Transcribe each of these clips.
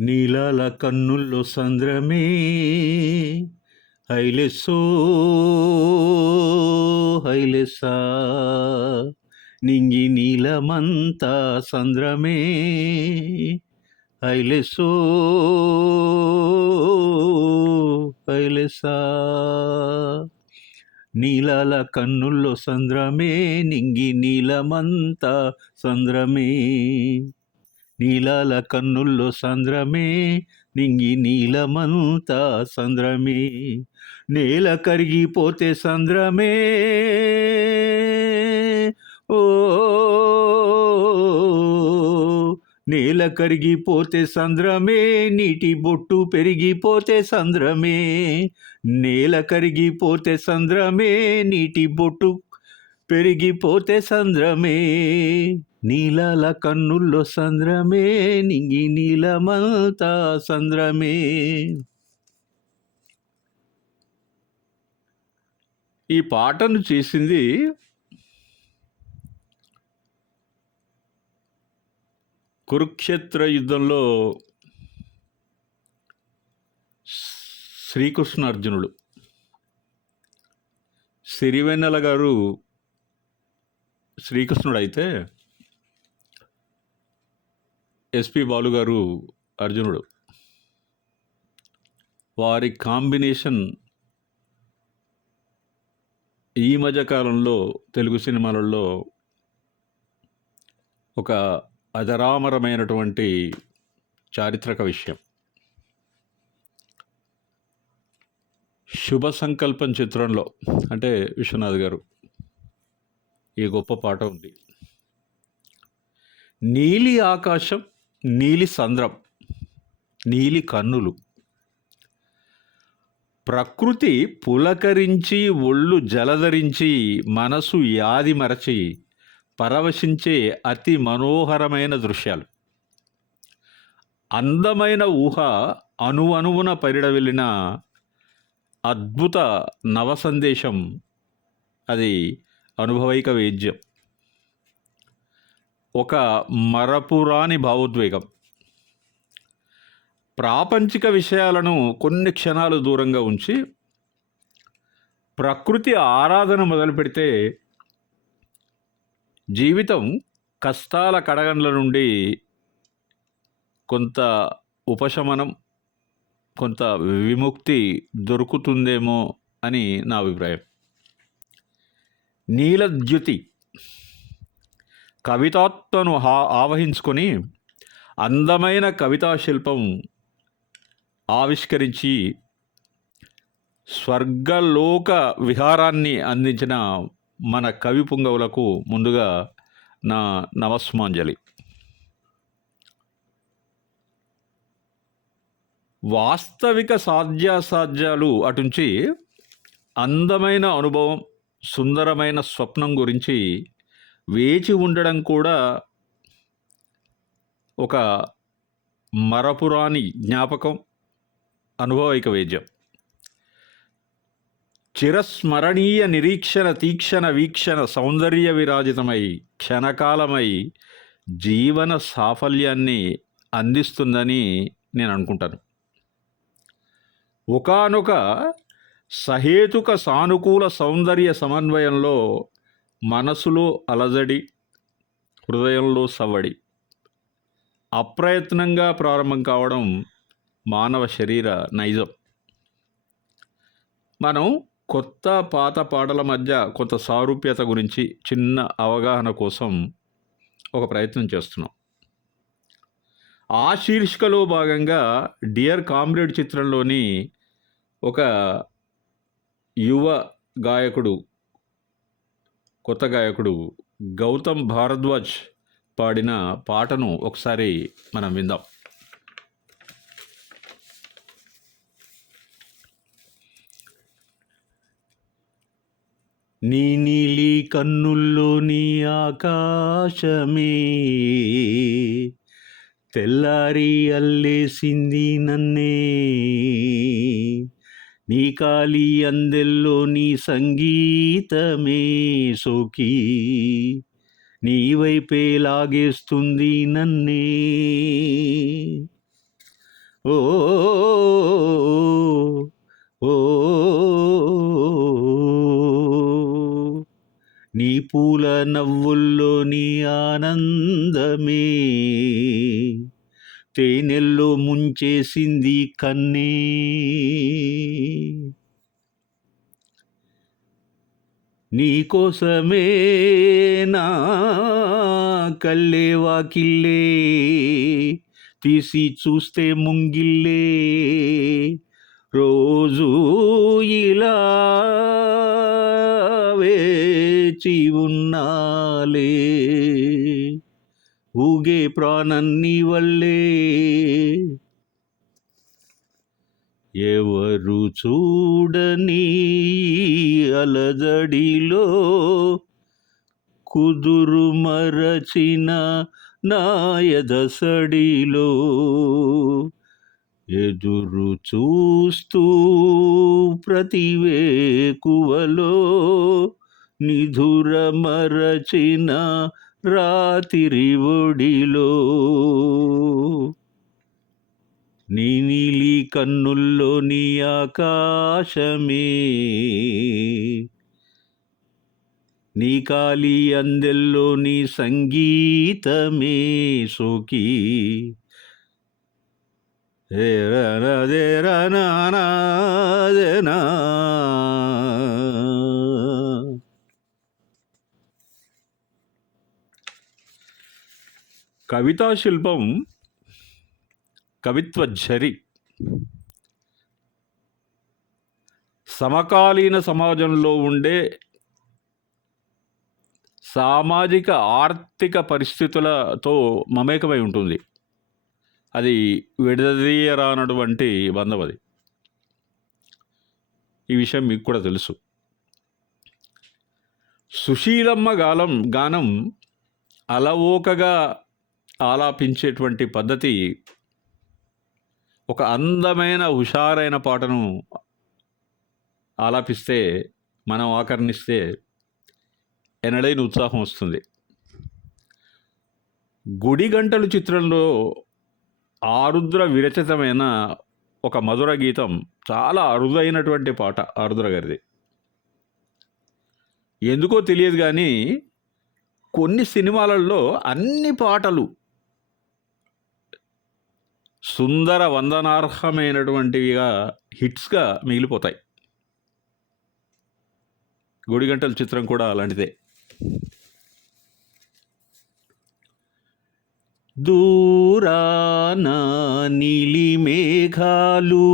నీలాల కన్నుల్లో సంద్రమే హైలెసో హైలెస్సా నింగి నీలమంతా సంద్రమే హైలెసో హైలెస్సా నీలాల కన్నుల్లో సంద్రమే నింగి నీలమంతా సంద్రమే. నీలాల కన్నుల్లో సంద్రమే నింగి నీలమంతా సంద్రమే. నేల కరిగిపోతే సంద్రమే. ఓ నేల కరిగిపోతే సంద్రమే నీటి బొట్టు పెరిగిపోతే సంద్రమే. నేల కరిగిపోతే సంద్రమే నీటి బొట్టు పెరిగిపోతే సంద్రమే. నీలాల కన్నుల్లో సంద్రమే నింగి నీలమంతా సంద్రమే. ఈ పాటను చేసింది కురుక్షేత్ర యుద్ధంలో శ్రీకృష్ణ అర్జునుడు సిరివెన్నెల గారు శ్రీకృష్ణుడు అయితే ఎస్పి బాలు గారు అర్జునుడు. వారి కాంబినేషన్ ఈ మధ్య కాలంలో తెలుగు సినిమాలలో ఒక అజరామరమైనటువంటి చారిత్రక విషయం. శుభ సంకల్పం చిత్రంలో అంటే విశ్వనాథ్ గారు ఈ గొప్ప పాట ఉంది. నీలి ఆకాశం నీలి సంద్రం నీలి కన్నులు. ప్రకృతి పులకరించి ఒళ్ళు జలధరించి మనసు యాది మరచి పరవశించే అతి మనోహరమైన దృశ్యాలు. అందమైన ఊహ అణువణువున పరిడవెళ్ళిన అద్భుత నవ సందేశం అది అనుభవైక వేద్యం. ఒక మరపురాని భావోద్వేగం. ప్రాపంచిక విషయాలను కొన్ని క్షణాలు దూరంగా ఉంచి ప్రకృతి ఆరాధన మొదలు పెడితే జీవితం కష్టాల కడగండ్ల నుండి కొంత ఉపశమనం కొంత విముక్తి దొరుకుతుందేమో అని నా అభిప్రాయం. నీలద్యుతి కవితాత్మను హా ఆవహించుకొని అందమైన కవితా శిల్పం ఆవిష్కరించి స్వర్గలోక విహారాన్ని అందించిన మన కవి పుంగవులకు ముందుగా నా నమస్మాంజలి వాస్తవిక సాధ్యాసాధ్యాలు అటుంచి అందమైన అనుభవం సుందరమైన స్వప్నం గురించి వేచి ఉండడం కూడా ఒక మరపురాని జ్ఞాపకం అనుభవైక వేద్యం. చిరస్మరణీయ నిరీక్షణ తీక్షణ వీక్షణ సౌందర్య విరాజితమై క్షణకాలమై జీవన సాఫల్యాన్ని అందిస్తుందని నేను అనుకుంటాను. ఒకానొక సహేతుక సానుకూల సౌందర్య సమన్వయంలో మనసులో అలజడి హృదయంలో సవ్వడి. అప్రయత్నంగా ప్రారంభం కావడం మానవ శరీర నైజం. మనం కొత్త పాత పాటల మధ్య కొంత సారూప్యత గురించి చిన్న అవగాహన కోసం ఒక ప్రయత్నం చేస్తున్నాం. ఆ శీర్షికలో భాగంగా డియర్ కామ్రేడ్ చిత్రంలోని ఒక యువ గాయకుడు కొత్త గాయకుడు గౌతమ్ భారద్వాజ్ పాడిన పాటను ఒకసారి మనం విందాం. నీ నీలి కన్నుల్లో నీ ఆకాశమే తెల్లారి అల్లేసింది నన్నే. నీ కాలి అందెల్లో నీ సంగీతమే సోకి. నీ వైపే లాగేస్తుంది నన్నే. ఓ ఓ నీ పూల నవ్వుల్లో నీ ఆనందమే. తేనెల్లో ముంచేసింది కన్నీ. నీకోసమే నా కల్లే వాకిల్లే తీసి చూస్తే ముంగిల్లే. రోజు ఇలా వేచి ఉన్నాలే. ఊగే ప్రాణన్ని వల్లే ఎవరు చూడని అలజడిలో కుదురు మరచిన నాయదసడిలో ఎదురు చూస్తూ ప్రతివేకువలో నిధుర మరచిన రాతిరి ఒడిలో నీ నీలి కన్నుల్లో నీ ఆకాశమే. నీ కాలి అందెల్లో నీ సంగీతమే సోకి. ఏ రన దే రన నా దే నా. కవితా శిల్పం కవిత్వ ఝరి సమకాలీన సమాజంలో ఉండే సామాజిక ఆర్థిక పరిస్థితులతో మమేకమై ఉంటుంది. అది విడదీయరానటువంటి బంధవది ఈ విషయం మీకు కూడా తెలుసు. సుశీలమ్మ గాలం గానం అలవోకగా ఆలాపించేటువంటి పద్ధతి ఒక అందమైన హుషారైన పాటను ఆలాపిస్తే మనం ఆకర్ణిస్తే ఎనడైన ఉత్సాహం వస్తుంది. గుడి గంటలు చిత్రంలో ఆరుద్ర విరచితమైన ఒక మధుర గీతం చాలా అరుదైనటువంటి పాట ఆరుద్ర గారిది. ఎందుకో తెలియదు కానీ కొన్ని సినిమాలలో అన్ని పాటలు సుందర వందనార్హమైనటువంటివిగా హిట్స్గా మిగిలిపోతాయి. గుడిగంటల చిత్రం కూడా అలాంటిదే. దూరాన నీలి మేఘాలు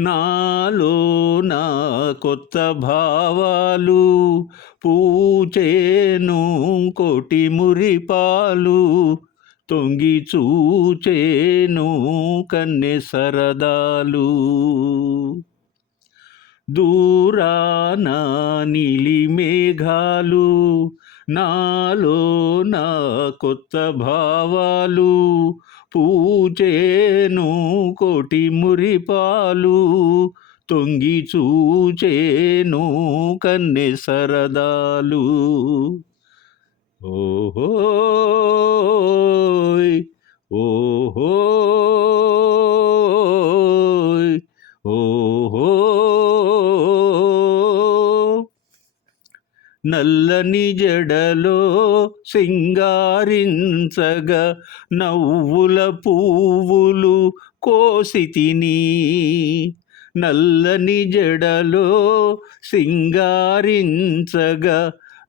నాలో నా కొత్త భావాలు పూచేను కోటి మురిపాలు తొంగి చూచేను కన్నె సరదాలు. దూరాన నీలి మేఘాలు నాలో నా కొత్త భావాలు. పూచేను కోటి మురిపాలు తొంగి చూచేను కన్నె సరదాలు. ఓహోయ్ ఓహోయ్ ఓహో. నల్లని జడలో సింగారించగా నవ్వుల పువ్వులు కోసితిని నల్లని జడలో సింగారించగా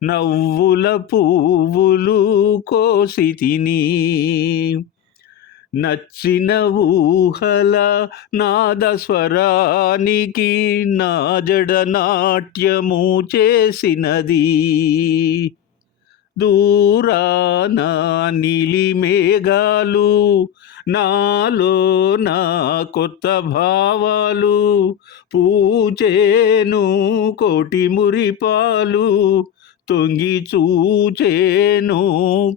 నవ్వుల పువ్వులు కోసితిని నచ్చిన ఊహల నాదస్వరానికి నా జడ నాట్యము చేసినది. దూరాన నీలి మేఘాలు నాలో నా కొత్త భావాలు పూచేను కోటి మురిపాలు తొంగి చూచేను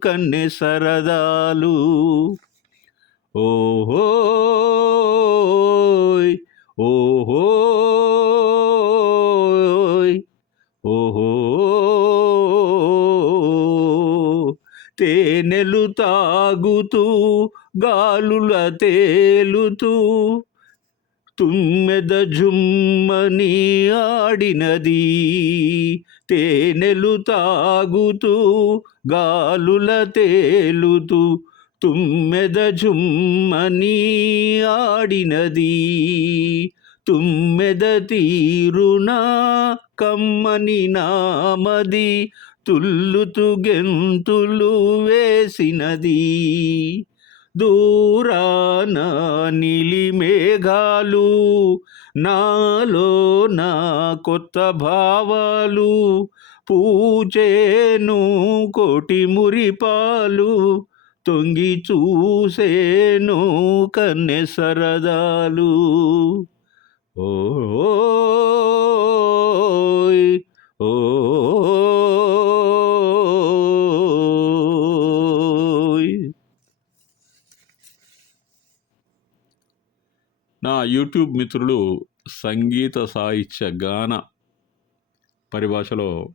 కన్నె సరదాలు. ఓహో ఓహో ఓహో. తేనెలు తాగుతూ గాలుల తేలుతూ తుమ్మెద జుమ్మని ఆడినది. తేనెలు తాగుతూ గాలుల తేలుతూ తుమ్మెద జుమ్మని ఆడినది. తుమ్మెద తీరున కమ్మని నామది తుల్లుతు గెంతులు వేసినది. దూరాన నీలి మేఘాలు నాలో నా కొత్త భావాలు పూచేను కోటి మురిపాలు తొంగి చూసేను కన్నె సరదాలు. ఓయ్ ఓ నా యూట్యూబ్ మిత్రులు సంగీత సాహిత్య గాన పరిభాషలో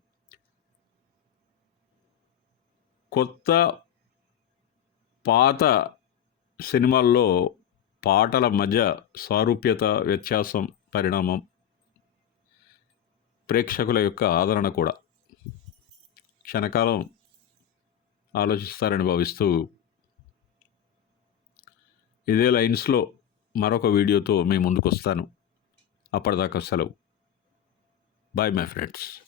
కొత్త పాత సినిమాల్లో పాటల మధ్య సారూప్యత వ్యత్యాసం పరిణామం ప్రేక్షకుల యొక్క ఆదరణ కూడా. క్షణకాలం ఆలోచిస్తారని భావిస్తూ ఇదే లైన్స్లో మరొక వీడియోతో మీ ముందుకు వస్తాను అప్పటిదాకా సెలవు. Bye my friends